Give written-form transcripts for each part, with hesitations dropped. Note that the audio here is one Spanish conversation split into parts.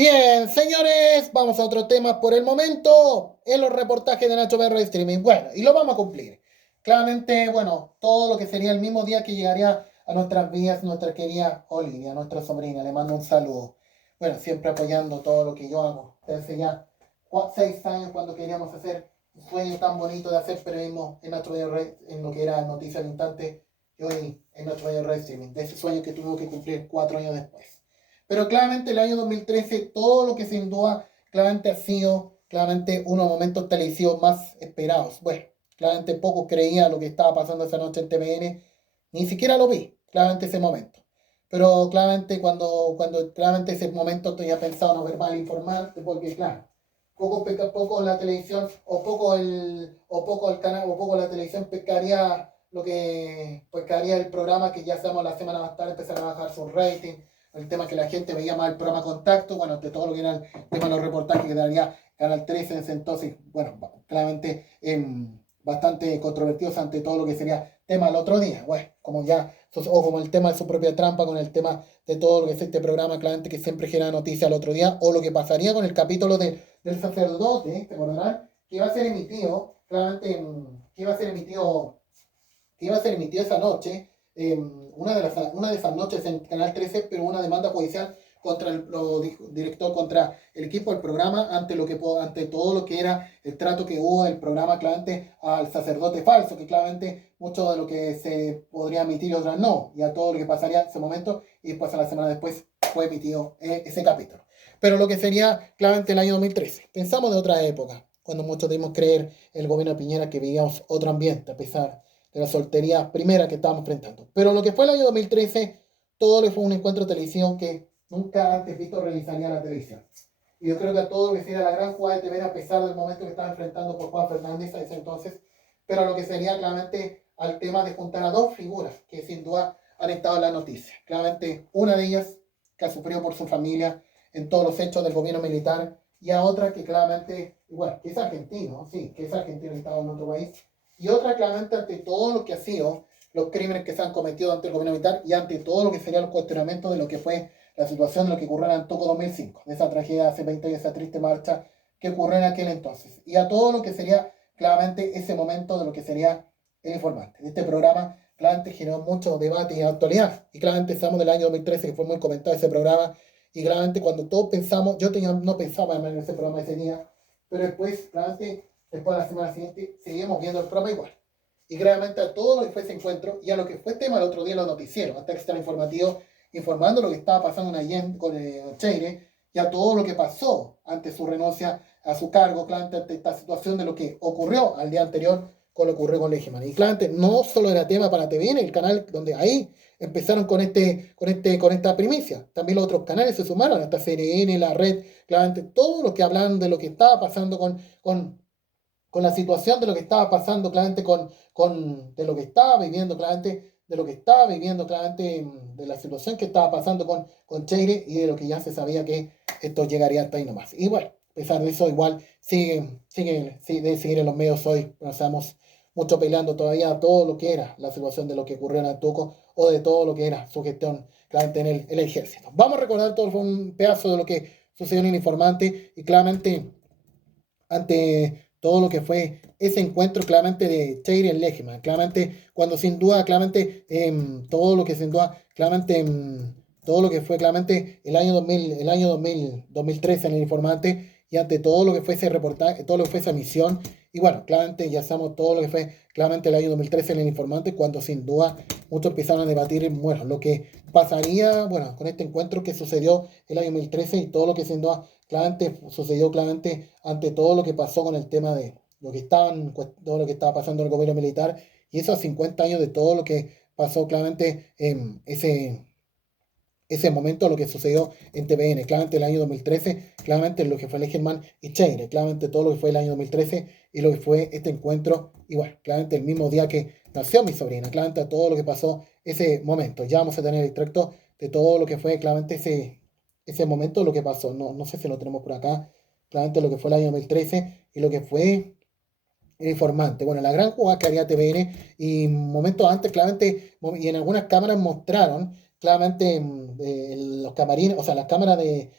Bien, señores, vamos a otro tema por el momento, en los reportajes de Nacho Perro de Streaming. Bueno, y lo vamos a cumplir. Claramente, bueno, todo lo que sería el mismo día que llegaría a nuestras vidas nuestra querida Olivia, nuestra sobrina. Le mando un saludo. Bueno, siempre apoyando todo lo que yo hago. Desde ya 6 años cuando queríamos hacer un sueño tan bonito de hacer periodismo en Nacho Perro, en lo que era Noticias al Instante, y hoy en Nacho Perro de Streaming. De ese sueño que tuvo que cumplir 4 años después. Pero claramente el año 2013, todo lo que sin duda claramente ha sido claramente uno de los momentos televisivos más esperados. Bueno, claramente pocos creían lo que estaba pasando esa noche en TVN, ni siquiera lo vi, claramente ese momento. Pero claramente cuando claramente ese momento estoy ya pensado no verbal informal, porque claro, poco la televisión o poco el canal o poco la televisión pescaría lo que pescaría el programa que ya sabemos la semana más tarde empezar a bajar su rating, el tema que la gente veía más el programa Contacto, bueno, de todo lo que era el tema de los reportajes que daría Canal 13 en ese entonces, bueno, claramente bastante controvertidos ante todo lo que sería tema el otro día, bueno, como ya, o como el tema de su propia trampa con el tema de todo lo que es este programa, claramente que siempre genera noticia al otro día, o lo que pasaría con el capítulo del sacerdote, ¿te acordarán? Que iba a ser emitido, claramente, que iba a ser emitido esa noche, una de esas noches en Canal 13, pero una demanda judicial contra el director, contra el equipo del programa, ante todo lo que era el trato que hubo el programa claramente al sacerdote falso, que claramente mucho de lo que se podría emitir y otras no, y a todo lo que pasaría en ese momento, y después a la semana después fue emitido ese capítulo. Pero lo que sería claramente el año 2013. Pensamos de otra época, cuando muchos debimos creer en el gobierno de Piñera que vivíamos otro ambiente, a pesar de la soltería primera que estábamos enfrentando. Pero lo que fue el año 2013, todo le fue un encuentro televisivo que nunca antes visto realizaría la televisión. Y yo creo que a todo lo que sería la gran jugada de TV, a pesar del momento que estaba enfrentando por Juan Fernández a ese entonces, pero lo que sería claramente al tema de juntar a dos figuras que sin duda han estado en la noticia. Claramente una de ellas que ha sufrido por su familia en todos los hechos del gobierno militar y a otra que claramente, bueno, que es argentino, sí, que es argentino y estaba en otro país, y otra claramente ante todo lo que ha sido los crímenes que se han cometido ante el gobierno militar y ante todo lo que sería los cuestionamientos de lo que fue la situación de lo que ocurrió en Antoco 2005, de esa tragedia hace 20 años, esa triste marcha que ocurrió en aquel entonces, y a todo lo que sería claramente ese momento de lo que sería el informante. Este programa claramente generó mucho debate y actualidad, y claramente estamos del año 2013 que fue muy comentado ese programa, y claramente cuando todos pensamos, no pensaba en ese programa ese día, pero después, claramente, después de la semana siguiente, seguimos viendo el programa igual. Y claramente a todo lo que fue ese encuentro y a lo que fue tema el otro día en los noticieros, hasta que estaba informativo, informando lo que estaba pasando en Allende con Cheire y a todo lo que pasó ante su renuncia a su cargo, claramente ante esta situación de lo que ocurrió al día anterior con lo que ocurrió con Legeman. Y claramente no solo era tema para TVN, el canal donde ahí empezaron con esta primicia. También los otros canales se sumaron, hasta CNN, la red, claramente todos los que hablan de lo que estaba pasando con la situación de lo que estaba pasando claramente de lo que estaba viviendo claramente, de lo que estaba viviendo claramente, de la situación que estaba pasando con Cheire y de lo que ya se sabía que esto llegaría hasta ahí nomás. Y bueno, a pesar de eso, igual de seguir en los medios hoy, no estamos mucho peleando todavía todo lo que era la situación de lo que ocurrió en Antuco o de todo lo que era su gestión claramente en el ejército. Vamos a recordar todo fue un pedazo de lo que sucedió en el informante y claramente ante todo lo que fue ese encuentro claramente de Cheire en Legeman, claramente cuando sin duda, claramente todo lo que sin duda, claramente todo lo que fue claramente el año 2000, el año 2000, 2013 en el informante y ante todo lo que fue ese reportaje, todo lo que fue esa misión y bueno, claramente ya sabemos todo lo que fue claramente el año 2013 en el informante cuando sin duda muchos empezaron a debatir, bueno, lo que pasaría, bueno, con este encuentro que sucedió el año 2013 y todo lo que sin duda claramente sucedió claramente ante todo lo que pasó con el tema de todo lo que estaba pasando en el gobierno militar y esos 50 años de todo lo que pasó claramente en ese momento, lo que sucedió en TVN, claramente el año 2013, claramente lo que fue Legerman y Cheire, claramente todo lo que fue el año 2013 y lo que fue este encuentro, y bueno, claramente el mismo día que nació mi sobrina, claramente todo lo que pasó ese momento. Ya vamos a tener el extracto de todo lo que fue claramente ese momento, lo que pasó. No sé si lo tenemos por acá, claramente lo que fue el año 2013 y lo que fue el informante. Bueno, la gran jugada que haría TVN y momentos antes, claramente, y en algunas cámaras mostraron claramente los camarines, o sea, las cámaras de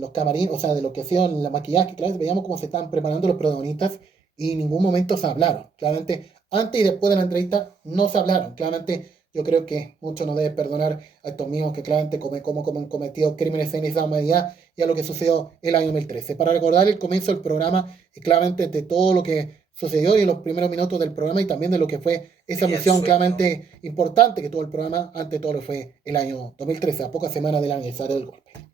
los camarines, o sea, de lo que hacían la maquillaje, claramente veíamos cómo se estaban preparando los protagonistas y en ningún momento se hablaron. Claramente, antes y después de la entrevista no se hablaron. Claramente, yo creo que muchos no deben perdonar a estos mismos que claramente como han cometido crímenes en esa medida y a lo que sucedió el año 2013. Para recordar el comienzo del programa, y claramente de todo lo que sucedió y en los primeros minutos del programa y también de lo que fue esa misión claramente importante que tuvo el programa, ante todo lo fue el año 2013, a pocas semanas del aniversario del golpe. ¿Cómo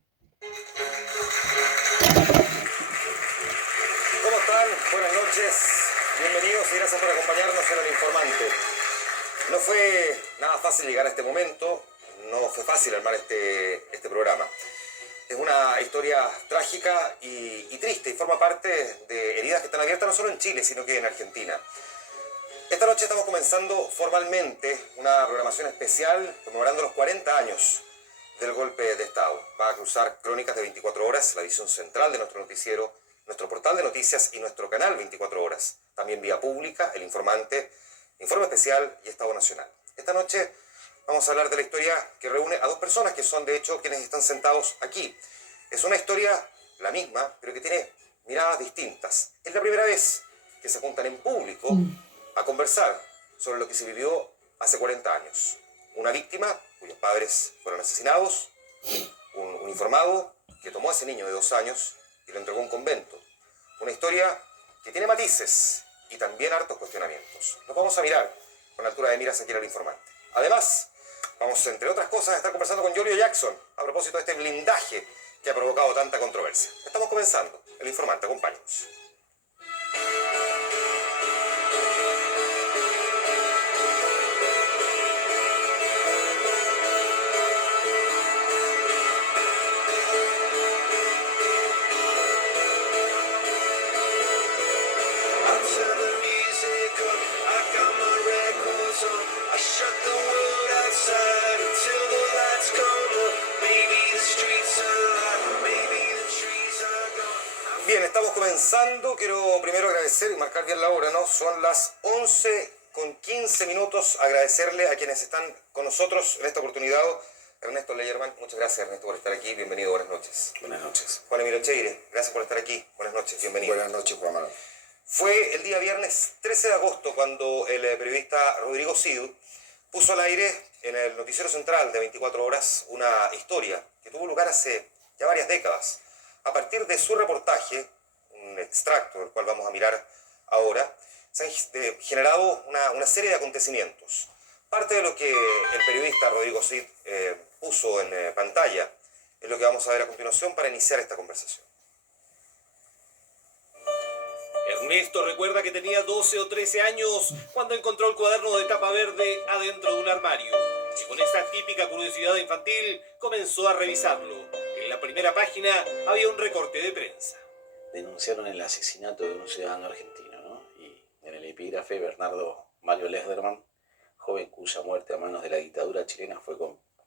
están? Buenas noches, bienvenidos y gracias por acompañarnos en El Informante. No fue nada fácil llegar a este momento, no fue fácil armar este programa. Es una historia trágica y triste y forma parte de heridas que están abiertas no solo en Chile, sino que en Argentina. Esta noche estamos comenzando formalmente una programación especial conmemorando los 40 años del golpe de Estado. Va a cruzar Crónicas de 24 horas, la visión central de nuestro noticiero, nuestro portal de noticias y nuestro canal 24 horas. También vía pública, El Informante, Informe Especial y Estado Nacional. Esta noche vamos a hablar de la historia que reúne a dos personas que son de hecho quienes están sentados aquí. Es una historia la misma, pero que tiene miradas distintas. Es la primera vez que se juntan en público a conversar sobre lo que se vivió hace 40 años. Una víctima cuyos padres fueron asesinados, un uniformado que tomó a ese niño de 2 años y lo entregó a un convento. Una historia que tiene matices y también hartos cuestionamientos. Nos vamos a mirar con altura de miras aquí en El Informante. Además, vamos, entre otras cosas, a estar conversando con Giorgio Jackson a propósito de este blindaje que ha provocado tanta controversia. Estamos comenzando. El Informante, acompáñanos. Bien, estamos comenzando. Quiero primero agradecer y marcar bien la hora, ¿no? Son las 11:15. Agradecerle a quienes están con nosotros en esta oportunidad. Ernesto Leyerman, muchas gracias, Ernesto, por estar aquí. Bienvenido, buenas noches. Buenas noches. Juan Emilio Cheire, gracias por estar aquí. Buenas noches, bienvenido. Buenas noches, Juan Manuel. Fue el día viernes 13 de agosto cuando el periodista Rodrigo Cid puso al aire en el noticiero central de 24 horas una historia que tuvo lugar hace ya varias décadas. A partir de su reportaje, un extracto del cual vamos a mirar ahora, se han generado una serie de acontecimientos. Parte de lo que el periodista Rodrigo Cid puso en pantalla es lo que vamos a ver a continuación para iniciar esta conversación. Ernesto recuerda que tenía 12 o 13 años cuando encontró el cuaderno de tapa verde adentro de un armario. Y con esa típica curiosidad infantil comenzó a revisarlo. En la primera página había un recorte de prensa. Denunciaron el asesinato de un ciudadano argentino, ¿no? Y en el epígrafe, Bernardo Mario Lederman, joven cuya muerte a manos de la dictadura chilena fue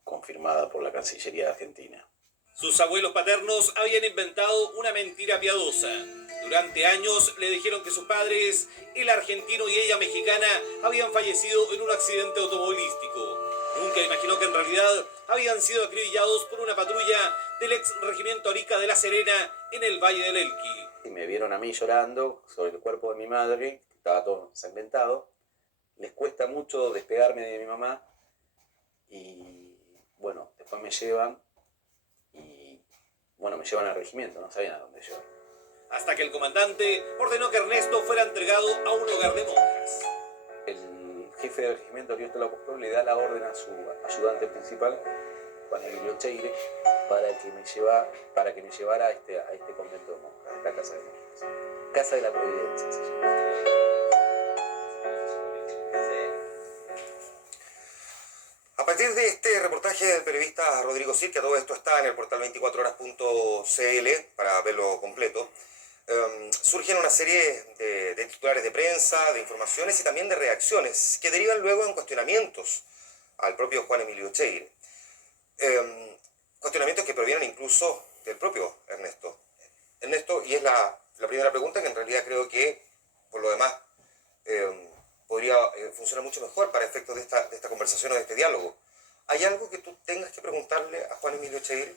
confirmada por la Cancillería Argentina. Sus abuelos paternos habían inventado una mentira piadosa. Durante años le dijeron que sus padres, él argentino y ella mexicana, habían fallecido en un accidente automovilístico. Nunca imaginó que en realidad habían sido acribillados por una patrulla del ex regimiento Arica de La Serena en el Valle del Elqui. Y me vieron a mí llorando sobre el cuerpo de mi madre, que estaba todo ensangrentado. Les cuesta mucho despegarme de mi mamá y bueno, después me llevan al regimiento, no sabían a dónde llevar. Hasta que el comandante ordenó que Ernesto fuera entregado a un hogar de monjas. El jefe del regimiento, Ariosto López Pueblo, le da la orden a su ayudante principal, Juan Emilio Cheire, para que me llevara a este convento de monjas, a esta casa de monjas. Casa de la Providencia se llama. A partir de este reportaje del periodista Rodrigo Cid, que todo esto está en el portal 24horas.cl para verlo completo, surgen una serie de titulares de prensa, de informaciones y también de reacciones que derivan luego en cuestionamientos al propio Juan Emilio Cheire. Cuestionamientos que provienen incluso del propio Ernesto. Ernesto, y es la primera pregunta que en realidad creo que, por lo demás, podría funcionar mucho mejor para efectos de esta conversación o de este diálogo. ¿Hay algo que tú tengas que preguntarle a Juan Emilio Cheire?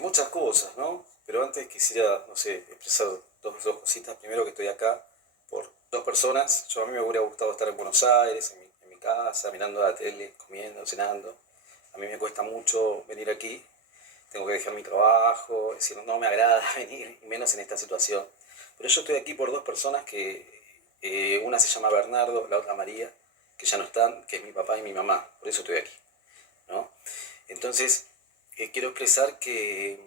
Muchas cosas, ¿no? Pero antes quisiera, no sé, expresar dos cositas. Primero, que estoy acá por dos personas. A mí me hubiera gustado estar en Buenos Aires, en mi casa, mirando la tele, comiendo, cenando. A mí me cuesta mucho venir aquí. Tengo que dejar mi trabajo, es decir, no me agrada venir, y menos en esta situación. Pero yo estoy aquí por dos personas que una se llama Bernardo, la otra María, que ya no están, que es mi papá y mi mamá. Por eso estoy aquí, ¿no? Entonces, quiero expresar que,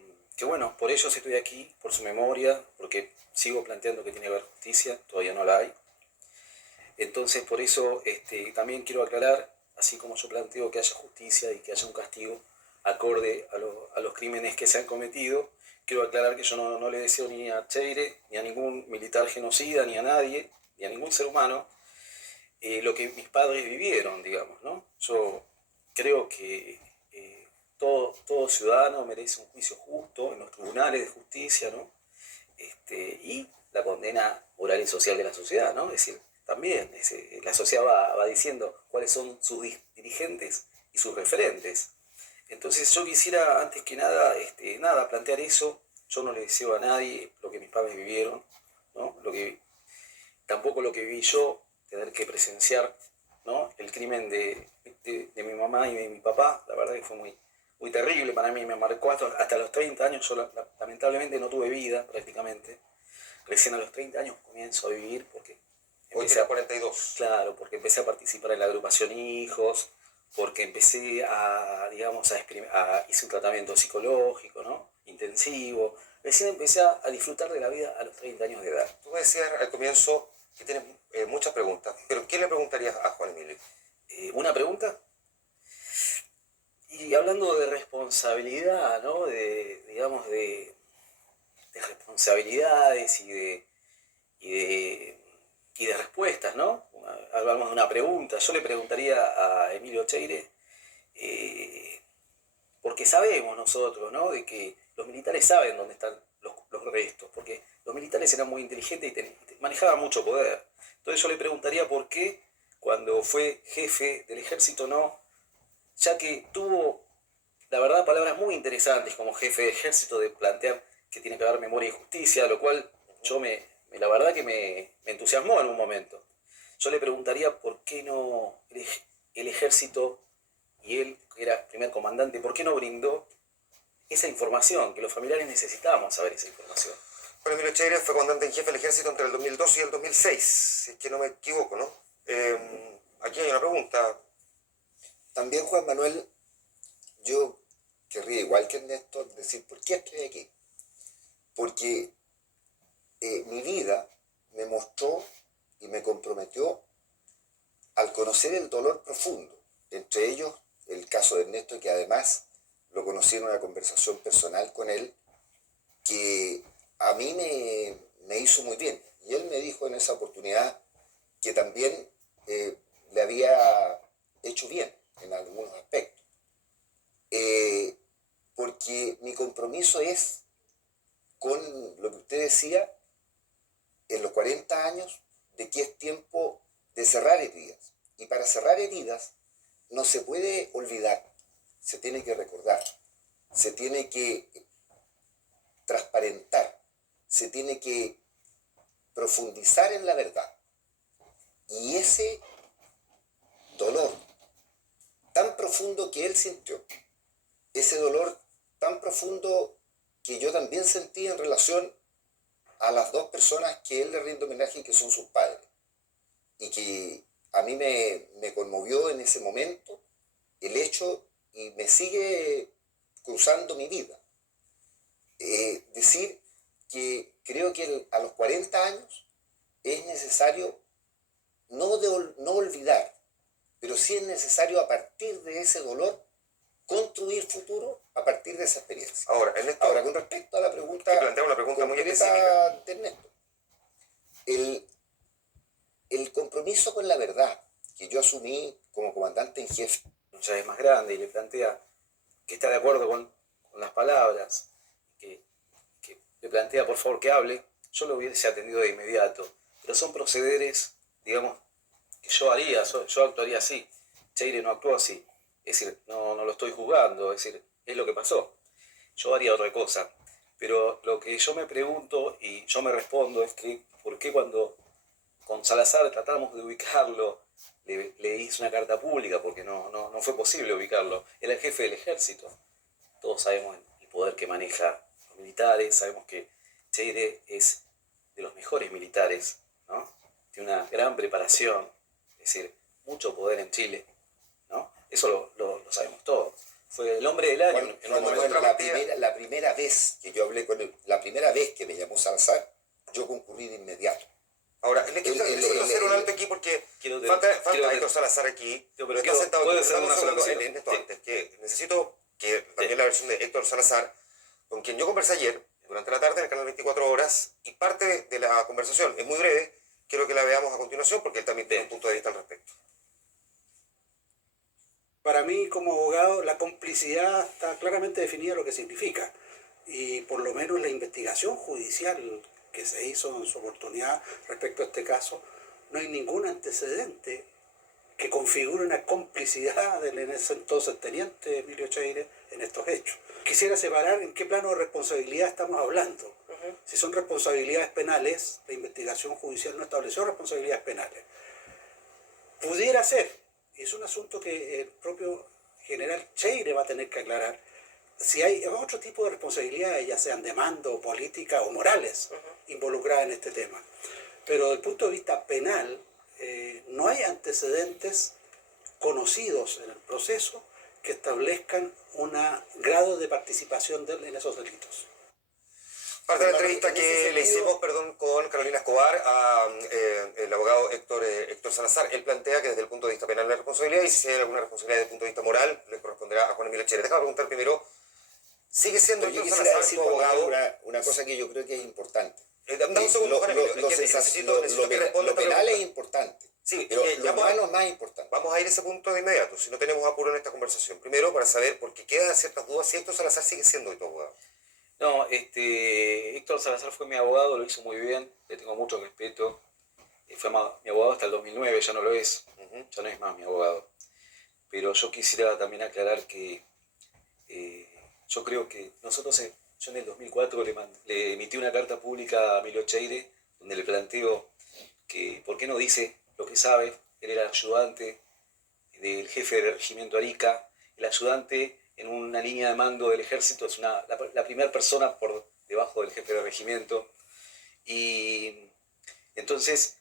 bueno, por ellos estoy aquí, por su memoria, porque sigo planteando que tiene que haber justicia, todavía no la hay. Entonces, por eso también quiero aclarar, así como yo planteo que haya justicia y que haya un castigo acorde a los crímenes que se han cometido, quiero aclarar que yo no le deseo ni a Cheire, ni a ningún militar genocida, ni a nadie, ni a ningún ser humano, lo que mis padres vivieron, digamos, ¿no? Yo creo que todo ciudadano merece un juicio justo en los tribunales de justicia, ¿no? Y la condena moral y social de la sociedad, ¿no? Es decir, también la sociedad va diciendo cuáles son sus dirigentes y sus referentes. Entonces yo quisiera, antes que nada, plantear eso. Yo no le deseo a nadie lo que mis padres vivieron, ¿no? Tampoco lo que viví yo, tener que presenciar, ¿no? El crimen de mi mamá y de mi papá. La verdad que fue muy terrible para mí, me marcó hasta los 30 años. Yo lamentablemente no tuve vida prácticamente. Recién a los 30 años comienzo a vivir porque Hoy tienes 42. Claro, porque empecé a participar en la agrupación Hijos, porque empecé hice un tratamiento psicológico, ¿no? Intensivo. Recién empecé a disfrutar de la vida a los 30 años de edad. Tú me decías al comienzo que tienes muchas preguntas, pero ¿qué le preguntarías a Juan Emilio? ¿Una pregunta? Y hablando de responsabilidad, ¿no? Digamos, de responsabilidades y de respuestas, ¿no? Hablamos de una pregunta. Yo le preguntaría a Emilio Cheire, porque sabemos nosotros, ¿no? De que los militares saben dónde están los restos, porque los militares eran muy inteligentes y manejaban mucho poder. Entonces yo le preguntaría por qué cuando fue jefe del ejército no, ya que tuvo, la verdad, palabras muy interesantes como jefe de ejército de plantear que tiene que haber memoria y justicia, lo cual la verdad que me entusiasmó en un momento. Yo le preguntaría por qué no el ejército y él, que era primer comandante, por qué no brindó esa información, que los familiares necesitábamos saber esa información. Juan Emilio Cheire fue comandante en jefe del ejército entre el 2002 y el 2006, si es que no me equivoco, ¿no? Aquí hay una pregunta. También, Juan Manuel, yo querría, igual que Ernesto, decir por qué estoy aquí. Porque mi vida me mostró y me comprometió al conocer el dolor profundo. Entre ellos, el caso de Ernesto, que además lo conocí en una conversación personal con él, que a mí me hizo muy bien. Y él me dijo en esa oportunidad que también le había hecho bien en algunos aspectos. Porque mi compromiso es con lo que usted decía en los 40 años, de que es tiempo de cerrar heridas. Y para cerrar heridas no se puede olvidar, se tiene que recordar, se tiene que transparentar, se tiene que profundizar en la verdad. Y ese dolor tan profundo que él sintió, ese dolor tan profundo que yo también sentí en relación a las dos personas que él le rinde homenaje, que son sus padres, y que a mí me conmovió en ese momento el hecho, y me sigue cruzando mi vida. Decir que creo que a los 40 años es necesario no olvidar, pero sí es necesario, a partir de ese dolor, construir futuro a partir de esa experiencia. Ahora, Ernesto, Ahora, con respecto a la pregunta, te planteo una pregunta muy concreta específica de Ernesto, el compromiso con la verdad que yo asumí como comandante en jefe, Ya es más grande y le plantea que está de acuerdo con las palabras, que le plantea por favor que hable, yo lo hubiese atendido de inmediato. Pero son procederes, digamos, que yo actuaría así. Cheire no actuó así. Es decir, no lo estoy juzgando, es decir, es lo que pasó. Yo haría otra cosa. Pero lo que yo me pregunto y yo me respondo es que ¿por qué cuando con Salazar tratamos de ubicarlo, le hice una carta pública? Porque no fue posible ubicarlo. Era el jefe del ejército. Todos sabemos el poder que maneja los militares, sabemos que Cheire es de los mejores militares, ¿no? Tiene una gran preparación, es decir, mucho poder en Chile, ¿no? Eso lo sabemos todos. Fue el hombre del año en un momento. La primera vez que yo hablé con él, la primera vez que me llamó Salazar, yo concurrí de inmediato. Ahora, necesito hacer un alto aquí porque falta Héctor Salazar aquí, pero está sentado en esto antes, que necesito que también la versión de Héctor Salazar, con quien yo conversé ayer, durante la tarde, en el canal 24 Horas, y parte de la conversación es muy breve, quiero que la veamos a continuación porque él también tiene un punto de vista al respecto. Para mí, como abogado, la complicidad está claramente definida lo que significa. Y por lo menos la investigación judicial que se hizo en su oportunidad respecto a este caso, no hay ningún antecedente que configure una complicidad del en ese entonces teniente Emilio Cheire en estos hechos. Quisiera separar en qué plano de responsabilidad estamos hablando. Si son responsabilidades penales, la investigación judicial no estableció responsabilidades penales. Pudiera ser, y es un asunto que el propio general Cheire va a tener que aclarar, si hay otro tipo de responsabilidades, ya sean de mando, política o morales, involucradas en este tema. Pero desde el punto de vista penal, no hay antecedentes conocidos en el proceso que establezcan un grado de participación de él en esos delitos. Parte de la entrevista que le hicimos, con Carolina Escobar el abogado Héctor Salazar, él plantea que desde el punto de vista penal no hay responsabilidad y si hay alguna responsabilidad desde el punto de vista moral le corresponderá a Juan Emilio Cheire. Déjame preguntar primero, ¿sigue siendo Yo Héctor quisiera Salazar decir tu abogado? una cosa que yo creo que es importante. Dame un segundo, Juan Emilio, Lo penal es importante, sí, pero lo humano es más importante. Vamos a ir a ese punto de inmediato, si no tenemos apuro en esta conversación. Primero, para saber, porque quedan ciertas dudas, si Héctor Salazar sigue siendo tu abogado. No, Héctor Salazar fue mi abogado, lo hizo muy bien, le tengo mucho respeto. Fue mi abogado hasta el 2009, ya no lo es, ya no es más mi abogado. Pero yo quisiera también aclarar que yo creo que yo en el 2004 le emití una carta pública a Emilio Cheire, donde le planteo que por qué no dice lo que sabe. Él era el ayudante del jefe del regimiento Arica, el ayudante en una línea de mando del ejército, es la primera persona por debajo del jefe del regimiento. Y entonces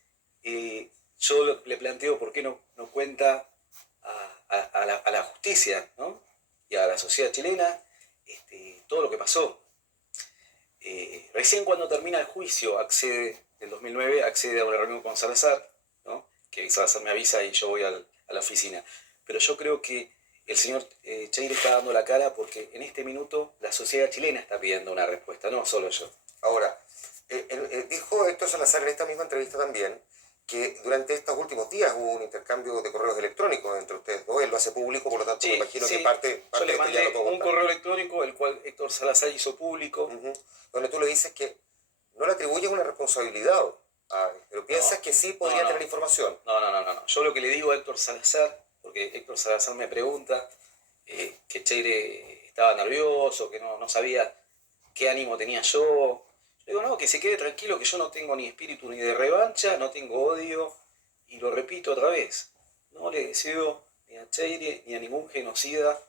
yo le planteo por qué no cuenta a la justicia, ¿no? Y a la sociedad chilena todo lo que pasó. Recién cuando termina el juicio, del 2009, accede a una reunión con Salazar, ¿no? Que Salazar me avisa y yo voy a la oficina. Pero yo creo que el señor Cheire está dando la cara porque en este minuto la sociedad chilena está pidiendo una respuesta, no solo yo. Ahora, dijo Héctor Salazar en esta misma entrevista también que durante estos últimos días hubo un intercambio de correos electrónicos entre ustedes dos. Él lo hace público, por lo tanto me imagino que parte yo le de mandé ya lo puedo un contar. correo electrónico, el cual Héctor Salazar hizo público. Donde tú le dices que no le atribuyes una responsabilidad, pero piensas que sí podría tener información. No. Yo lo que le digo a Héctor Salazar, porque Héctor Salazar me pregunta que Cheire estaba nervioso, que no sabía qué ánimo tenía yo. Yo digo, no, que se quede tranquilo, que yo no tengo ni espíritu ni de revancha, no tengo odio, y lo repito otra vez, no le deseo ni a Cheire ni a ningún genocida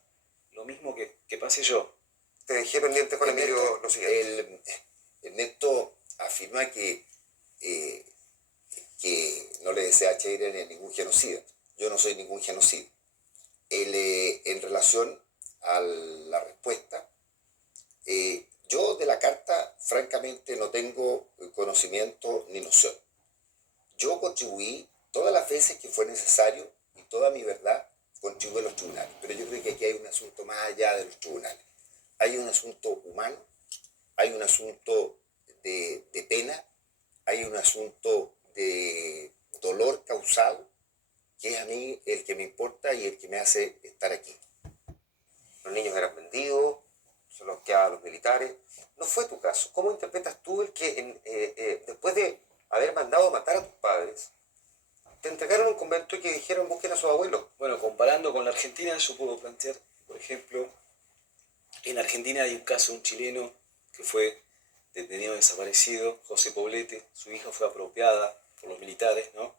lo mismo que pase yo. Te dejé pendiente, Juan Emilio, lo siguiente. Ernesto afirma que no le desea a Cheire ni a ningún genocida. Yo no soy ningún genocida. En relación a la respuesta, yo de la carta, francamente, no tengo conocimiento ni noción. Yo contribuí todas las veces que fue necesario y toda mi verdad contribuí a los tribunales. Pero yo creo que aquí hay un asunto más allá de los tribunales. Hay un asunto humano, hay un asunto de pena, hay un asunto de dolor causado, que es a mí el que me importa y el que me hace estar aquí. Los niños eran vendidos, se los quedaban los militares. No fue tu caso. ¿Cómo interpretas tú el que después de haber mandado a matar a tus padres, te entregaron un convento y que dijeron busquen a sus abuelos? Bueno, comparando con la Argentina yo puedo plantear, por ejemplo, en Argentina hay un caso de un chileno que fue detenido desaparecido, José Poblete, su hija fue apropiada por los militares, ¿no?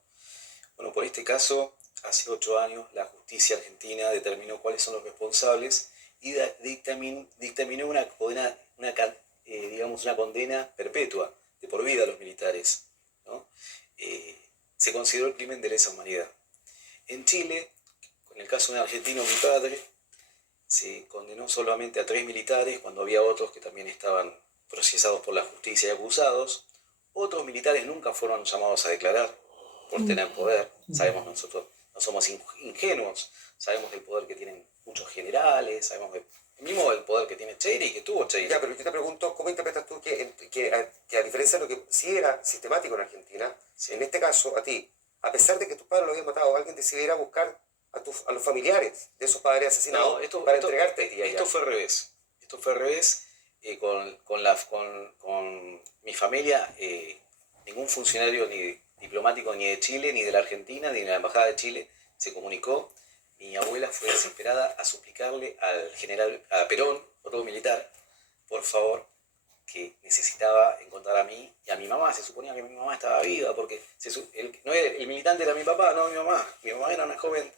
Bueno, por este caso, hace 8 años, la justicia argentina determinó cuáles son los responsables y dictaminó una condena, digamos, una condena perpetua, de por vida a los militares, ¿no? Se consideró el crimen de lesa humanidad. En Chile, en el caso de un argentino, mi padre, se condenó solamente a 3 militares cuando había otros que también estaban procesados por la justicia y acusados. Otros militares nunca fueron llamados a declarar por tener poder. Sabemos nosotros, no somos ingenuos, sabemos del poder que tienen muchos generales, sabemos del mismo el poder que tiene Cheire y que tuvo Cheire. Ya, pero yo te pregunto, ¿cómo interpretas tú que a diferencia de lo que sí era sistemático en Argentina, Sí. en este caso, a ti, a pesar de que tus padres lo habían matado, alguien decidiera buscar a los familiares de esos padres asesinados para entregarte a ti allá? Esto fue al revés. Esto fue al revés. Con mi familia, ningún funcionario ni diplomático ni de Chile, ni de la Argentina, ni de la Embajada de Chile se comunicó. Mi abuela fue desesperada a suplicarle al general, a Perón, otro militar, por favor, que necesitaba encontrar a mí y a mi mamá. Se suponía que mi mamá estaba viva porque el militante era mi papá, no mi mamá. Mi mamá era una joven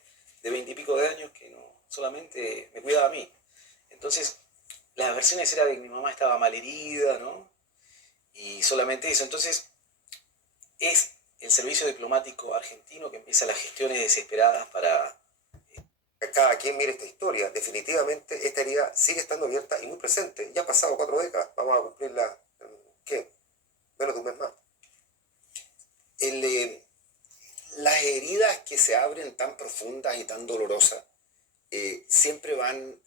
de 20 y pico de años que no solamente me cuidaba a mí. Entonces, las versiones eran de que mi mamá estaba malherida, ¿no? Y solamente eso. Entonces, es el servicio diplomático argentino que empieza las gestiones desesperadas para... Cada quien mire esta historia, definitivamente esta herida sigue estando abierta y muy presente. Ya han pasado 4 décadas, vamos a cumplirla, ¿qué? Menos de un mes más. Las heridas que se abren tan profundas y tan dolorosas siempre van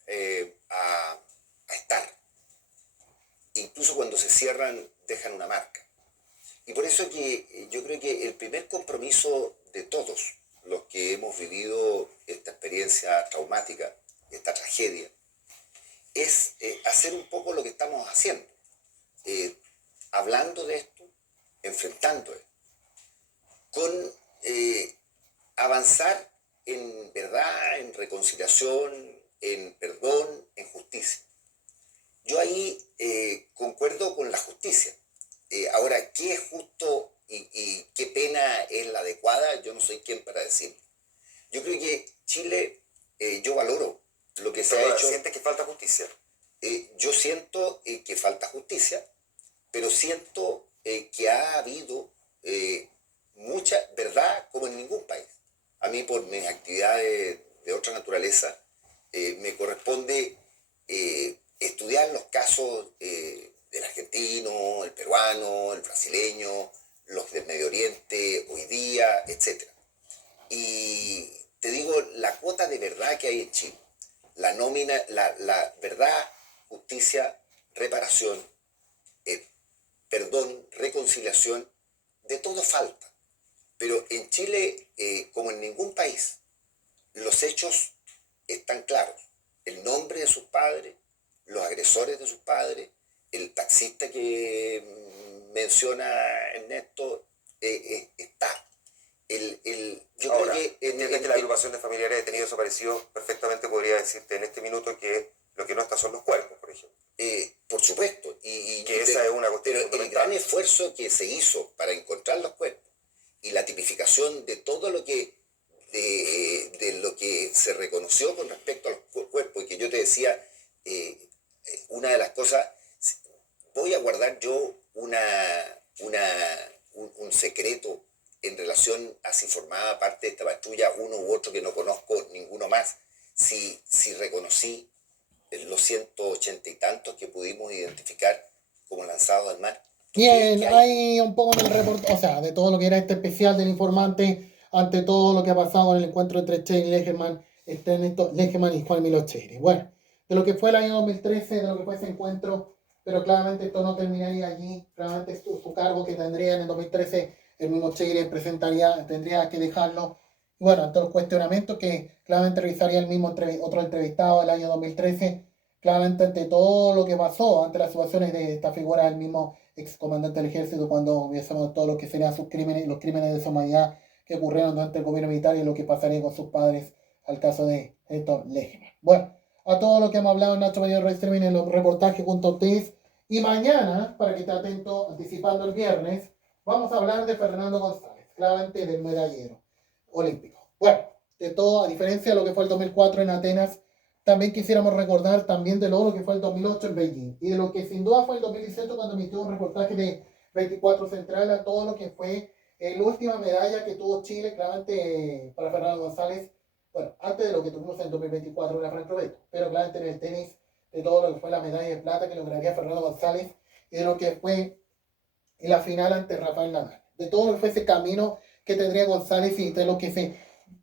a estar. Incluso cuando se cierran, dejan una marca. Y por eso que yo creo que el primer compromiso de todos los que hemos vivido esta experiencia traumática, esta tragedia, es hacer un poco lo que estamos haciendo. Hablando de esto, enfrentando esto, con avanzar en verdad, en reconciliación, en perdón, en justicia. Yo ahí concuerdo con la justicia. Ahora, ¿qué es justo y qué pena es la adecuada? Yo no soy quien para decirlo. Yo creo que Chile, yo valoro lo que se ha hecho. ¿Sientes que falta justicia? Yo siento que falta justicia, pero siento que ha habido mucha verdad como en ningún país. A mí, por mis actividades de otra naturaleza, me corresponde estudiar los casos del argentino, el peruano, el brasileño, los del Medio Oriente, hoy día, etc. Y te digo, la cuota de verdad que hay en Chile, la nómina, la verdad, justicia, reparación, perdón, reconciliación, de todo falta. Pero en Chile, como en ningún país, los hechos están claros. El nombre de sus padres, los agresores de sus padres, el taxista que menciona Ernesto, está. Yo Ahora, creo que la agrupación de familiares de detenidos desaparecidos perfectamente podría decirte en este minuto que lo que no está son los cuerpos, por ejemplo. por supuesto. Esa es una cuestión pero el fundamental. gran esfuerzo que se hizo para encontrar los cuerpos y la tipificación de todo lo que de lo que se reconoció con respecto a los cuerpos, y que yo te decía, una de las cosas, voy a guardar yo un secreto en relación a si formaba parte de esta patrulla uno u otro que no conozco ninguno más, si reconocí los 180 y tantos que pudimos identificar como lanzados al mar. Bien, hay un poco del reporte, o sea, de todo lo que era este especial del informante, ante todo lo que ha pasado en el encuentro entre Cheire Legerman, Legerman y Juan Milo Cheire. Bueno, de lo que fue el año 2013, de lo que fue ese encuentro, pero claramente esto no terminaría allí, claramente su cargo que tendría en el 2013, el mismo Cheire tendría que dejarlo. Y bueno, ante los cuestionamientos que claramente revisaría el mismo otro entrevistado del año 2013, claramente ante todo lo que pasó, ante las situaciones de esta figura del mismo excomandante del ejército, cuando viésemos todo lo que serían sus crímenes, los crímenes de humanidad que ocurrieron durante el gobierno militar y lo que pasaría con sus padres al caso de Esto legítima. Bueno, a todo lo que hemos hablado en Nacho Mayor Streaming en los reportajes junto a ustedes. Y mañana, para que esté atento, anticipando el viernes, vamos a hablar de Fernando González, claramente del medallero olímpico. Bueno, de todo, a diferencia de lo que fue el 2004 en Atenas, también quisiéramos recordar también de lo que fue el 2008 en Beijing y de lo que sin duda fue el 2018 cuando emitió un reportaje de 24 Central a todo lo que fue la última medalla que tuvo Chile, claramente para Fernando González. Bueno, antes de lo que tuvimos en 2024 era Frank Roberto, pero claramente en el tenis, de todo lo que fue la medalla de plata que lograría Fernando González y de lo que fue en la final ante Rafael Nadal, de todo lo que fue ese camino que tendría González y de lo que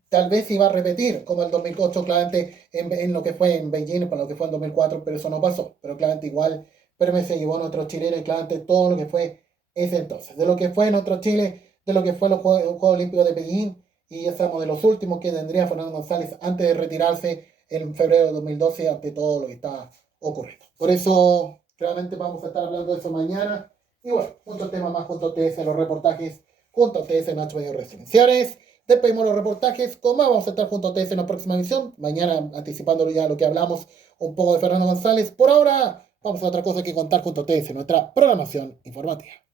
tal vez iba a repetir, como el 2008, claramente en lo que fue en Beijing, para lo que fue en 2004, pero eso no pasó, pero claramente igual, pero se llevó a nuestro chileno y claramente todo lo que fue ese entonces, de lo que fue nuestro Chile, de lo que fue los Juegos Olímpicos de Beijing, y ya estamos de los últimos que tendría Fernando González antes de retirarse en febrero de 2012 ante todo lo que está ocurriendo. Por eso, claramente vamos a estar hablando de eso mañana. Y bueno, muchos temas más junto a ustedes en los reportajes, junto a ustedes en Nacho Mayor Residenciales. Despedimos los reportajes, con más vamos a estar junto a ustedes en la próxima emisión. Mañana anticipándolo ya lo que hablamos un poco de Fernando González. Por ahora, vamos a otra cosa que contar junto a ustedes en nuestra programación informativa.